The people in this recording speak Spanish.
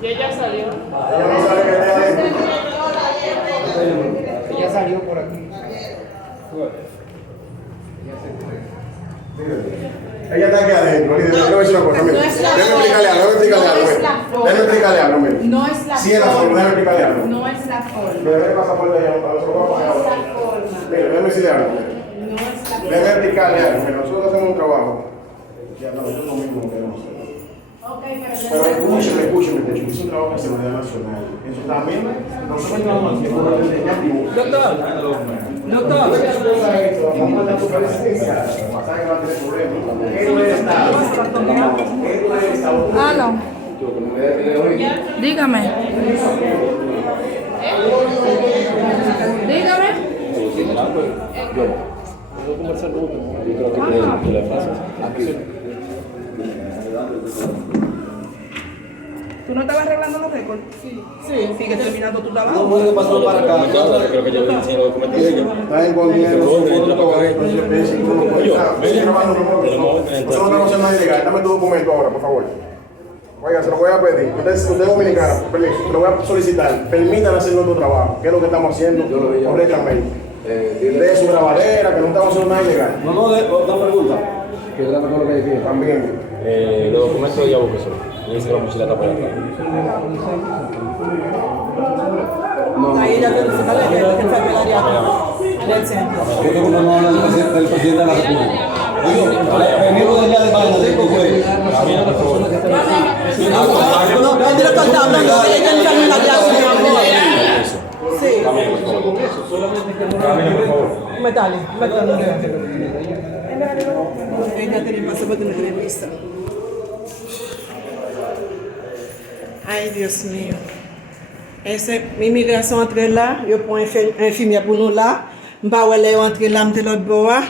Y ella salió. Ella salió por aquí. Ella está aquí adentro. Le voy a decir una cosa. Déjame explicarle algo. Déjame explicarle algo. No es la Sí, es la forma. Déjame explicarle algo. No es la forma. Me debe pasar por allá. Nosotros vamos a pagar. Mire, déjame decirle algo. No es la Déjame explicarle algo. Mira, nosotros hacemos un trabajo. Ya no, eso es lo mismo que queremos hacer. Pero escúcheme, Techo, es un trabajo de seguridad nacional. Eso también, nosotros estamos aquí por orden de ejecutivo. Doctor. Aló. Dígame. Dígame. ¿Tú no estabas arreglando los récords? Sí. Sigues terminando tu trabajo. No puede pasar para acá. Creo que yo le enseñé los documentos de ella. Está envolviendo su producto. Nosotros no vamos a hacer nada ilegal. Dame tu documento ahora, por favor. Oiga, se lo voy a pedir. Usted es dominicano, permiso. Se lo voy a solicitar. Permítanme hacer nuestro trabajo. ¿Qué es lo que estamos haciendo correctamente? De su grabadera, que no estamos haciendo nada ilegal. No, otra pregunta. Que era mejor que decía. También. Los documentos de ella busque son. Y dice que la mochila está por acá. Ahí ella te dice, vale, que está en el área del centro. ¿Qué que uno no habla del presidente de la República? El miembro de allá de Banadeco fue. No, el director está hablando de ella en el área del centro. Sí. Camine, por favor. Metale. Ella tiene pasaporte de entrevista. Ay, Dios mío. Ese, immigration entre là, je prends infirmière pour nous là. Je vais aller entrer là, je vais l'autre bois.